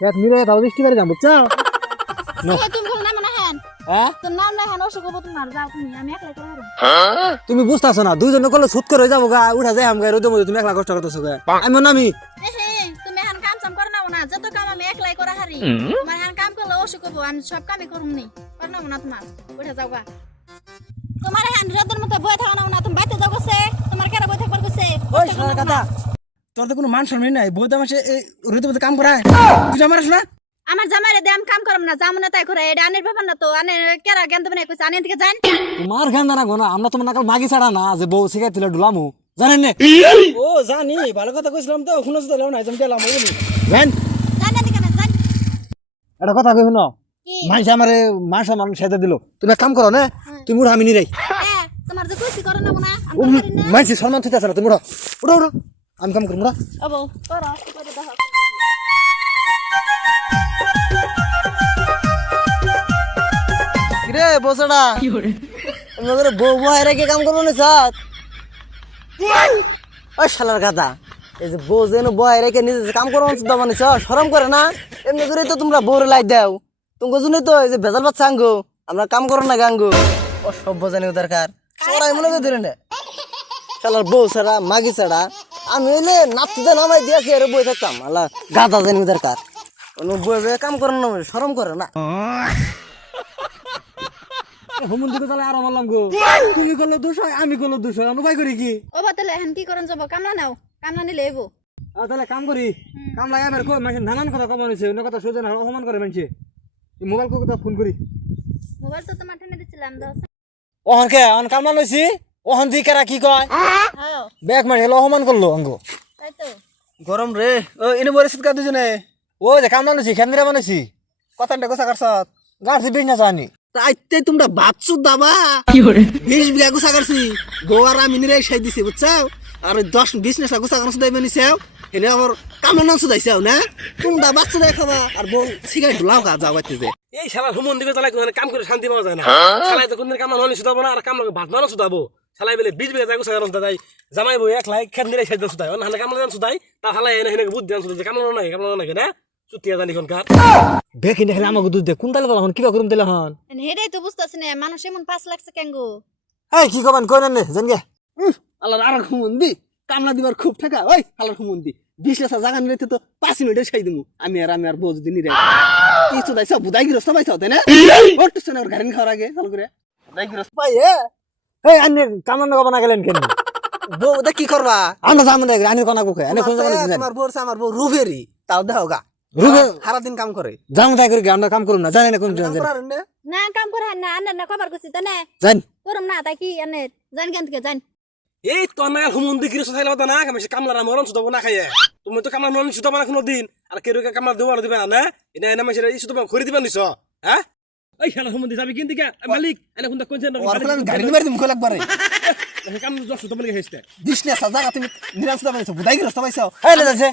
এক বৃষ্টি যাম বুঝছ এ, তুমি বল না মনে হেন? হ্যাঁ তোর নাম না হেন অসুখ হব তোমার যাও তুমি আমি একলাই করে হারো তুমি বুঝতেছো না? দুইজন করলে সুত করে যাব গা উঠা যায় আমগা রোদে মধ্যে তুমি একলা কষ্ট করতেছো গা। আমি নামি তুমি এখন কাম চাম করে নাও না যত কাম আমি একলাই করে হারি তোমার এখন কাম করলে অসুখ হব আমি সব কামই করুম নি। করে নাও না তোমার উঠে যাও গা। তোমার এখন রোদের মতো বই থাকা না তুমি বাইতে যাও গেছে তোমার কেন বই থাকবার গেছে ওই কথা তোর তো কোনো মান সম্মান নাই। বউতে মাসে এই রোদে মধ্যে কাম করায়। তুই জামার না? আমার জামাইরে দিয়ে আমি কাম করব না যাব না তাই করে। এটা আনের ব্যাপার না তো আনে কেরা জ্ঞান দেবে না কইছে? আনের দিকে যান। তোমার গান জানা গো না আমরা তোমার নাকাল মাগি ছাড়া না যে বউ শিখাই তুলে ডুলামু। জানেন নে? ও জানি ভালো কথা কইছিলাম তো শুনে তো না জম গেলাম ওই জান। যান এদিকে না যান। এটা কথা কই শুনো? কি? মানুষ আমারে মান সম্মান সেদে দিল। তুমি কাম করো না? তুমি উঠো আমি নিরাই। এ, তোমার যে কইছি করে নাও না আমি না। মানুষ সম্মান আছে না তুমি উঠো। উঠো উঠো। আমি কাম করব কিরে বসড়া। আমাদের বউ বউ রেখে কাম করব না সাত। ওই শালার গাদা। এই যে বউ যেন বয় রেখে নিজে কাম করব না মানে সরম করে না? এমনি করে তো তোমরা বউরে লাই দাও। তোমার জন্যই তো এই যে ভেজাল বাচ্চা আঙ্গো আমরা কাম করো না গাঙ্গো ও সভ্য জানি দরকার। সরাই মনে করে ধরে না। শালার বউ ছাড়া মাগি ছাড়া আমি হইলে নাচতে নামাই দিয়েছি আর বই থাকতাম। আল্লাহ গাদা জানি দরকার কোনো বই বই কাম করে না সরম করে না। তাহলে আরও বললাম গো। তুমি করলে দোষ হয় আমি করলে দোষ হয় করি কি? ও বাতলে এখন কি করেন যাব কামলা নাও কামলা নিলে এবো। তাহলে কাম করি। কাম লাগাই বের কই নানান কথা কম হয়েছে অন্য কথা সোজা না অপমান করে মোবাইল কথা ফোন করি। মোবাইল তো তোমার টেনে দিছিলাম দাও ওহন কে অন কাম লইছি? ওহন দি কেরা কি কয়? হ্যাঁ? ব্যাগ মারি হলো অপমান করল অঙ্গ তাই তো গরম রে ও এনে বলে শীত কাটু জনে ও যে কাম না লইছি খেন্দিরা বানাইছি কথাটা কথা কাটছত গাড়ছি বিজনেস আনি তাইতে তোমরা বাচ্চু দাবা। বিশ বিঘা গুছা কাটছি গোয়ার আমি নিরে সাই দিছি বুঝছাও আর ওই দশ বিশ নেশা গুছা কাটছ দাই মেনিছাও এনে আমার কামনা নাম সুদাইছাও না? তোমরা বাচ্চা দেয় খাবা। আর বউ সিগারেট ঢুলাও গা যাও বাইতে এই শালা হুমন দিকে চালাই কাম করে শান্তি পাওয়া যায় না। শালাই তো কোনদিন কাম হলে শুধাবো না আর কাম ভাত মানো শুধাবো শালাই বেলে বিশ বেলা যাই সাগানো শুধাই জামাই বই এক লাই খেত নিলে সাইড শুধাই অন্য হালে কামলা জান শুধাই তা হালাই এনে হেনে বুদ্ধি জান শুধাই কামলা নাই কামলা নাই না? চুতিয়া জানি কোন কার বেকি দেখলে আমাকে দুধ দে কোন তালে বলা হন কিবা করুম তালে হন। হেডাই তো বুঝতেছি না মানুষ এমন পাঁচ লাগছে কেঙ্গো। এই কি কবেন কই না জান গে। আল্লাহ আর খুমন্দি কামলা দিবার খুব ঠাকা ওই আল্লাহর খুমন্দি বিশ লেসা জাগা নিলে তো পাঁচ মিনিটে সাই দিমু। আমি আর আমি আর বউ যদি নিরে বুদাই গিরস সবাই তাই না? ওর তো ওর গাড়ি খাওয়ার আগে চালু করে। বুদাই গিরস পাই এ! এই আনি কাম না কবা না গেলেন কেন? বউ ওটা কি করবা? আমরা যাম না আনি কোনা কোকে আনি কোন তোমার জায়গা তোমার বউ হচ্ছে আমার বউ রুভেরি তাও গা। সারা দিন কাম করে। যাম তাই করি আমরা কাম করুম না জানি না কোন কাম না না করে না আনের না খবর জান। করুম না তাই কি আনের জান কেন থেকে জান। এই তো না হুমন দিকে চাইলে হতো না কামে কামলা মরণ শুধাবো না খাইয়ে। তুমি তো কামলা মরণ না কোনো দিন আর কেউ কামলা দেবো দিবে না এটা এনে মাসে শুধু খড়ি দিবা নিছ হ্যাঁ? এই শালা হুমন দিকে আমি কিনতে কে? মালিক এনে কোনটা কোন আমি গাড়ি লাগবারে কাম শুধাবো লাগে হেসতে বিশ লেসা জাগা তুমি নিরাশ পাইছো বুদাই গিরস পাইছো এই লে যাচ্ছে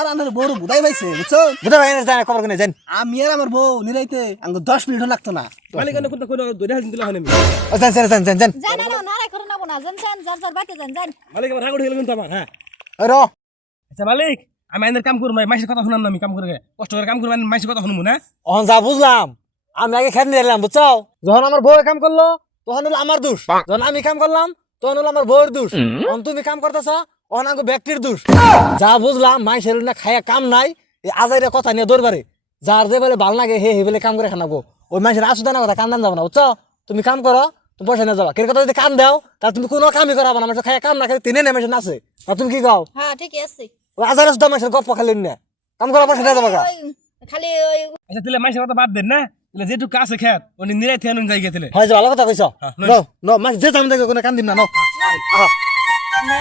আর আনের বউ বুদাই পাইছে বুঝছ? বুঝা ভাই না জানি খবর কোনে জান। আমি আর আমার বউ নিরাইতে আঙ্গ দশ মিনিট লাগতো না। মালিক এনে কোনটা কোন দৈরা হাজিন দিলা আমি। ও জান জান জান জান জান। জান না করে জান জান বাইতে জান মালিক আমার আমার হ্যাঁ। ওই র। আচ্ছা মালিক আমি এদের কাম করব মাইসের কথা শুনাম না আমি কাম করে কষ্ট করে কাম করব মাইসের কথা শুনব না। অহন যা বুঝলাম। আমি আগে খেতে দিলাম বুঝছ যখন আমার বউ কাম করল তখন হলো আমার দোষ। যখন আমি কাম করলাম তখন হলো আমার বউয়ের দোষ। অন তুমি কাম করতেছ অন আঙ্গ ব্যক্তির দোষ। যা বুঝলাম মাই সেল না খাইয়া কাম নাই এই আজাইরে কথা নিয়ে দৌড়বারে যার যে বলে ভালো লাগে হে হে বলে কাম করে খানাবো ওই মানুষের আসু দেনা কথা কান দান যাব না বুঝছ তুমি কাম করো তুমি পয়সা নিয়ে যাবা। কেন কথা যদি কাম দাও তাহলে তুমি কোনো কামই করাবো না। মানুষ খাইয়া কাম না খাই তিনে নেমে নাচে। তা তুমি কি গাও হ্যাঁ ঠিকই আছে। ওই আজারে সুদ্ধা মানুষের গপ্প খালি না। কাম করা পয়সা দিয়ে যাবা খালি ওই আচ্ছা তাহলে মাইসের কথা বাদ দেন না? তাহলে যেটুকু আছে খেত উনি নিরাই থেকে যাই গেছিলে হয় যে ভালো কথা কইছ হ্যাঁ, ন ন মাছ যে যাম দেখো কোনো কান দিম না ন আহ না,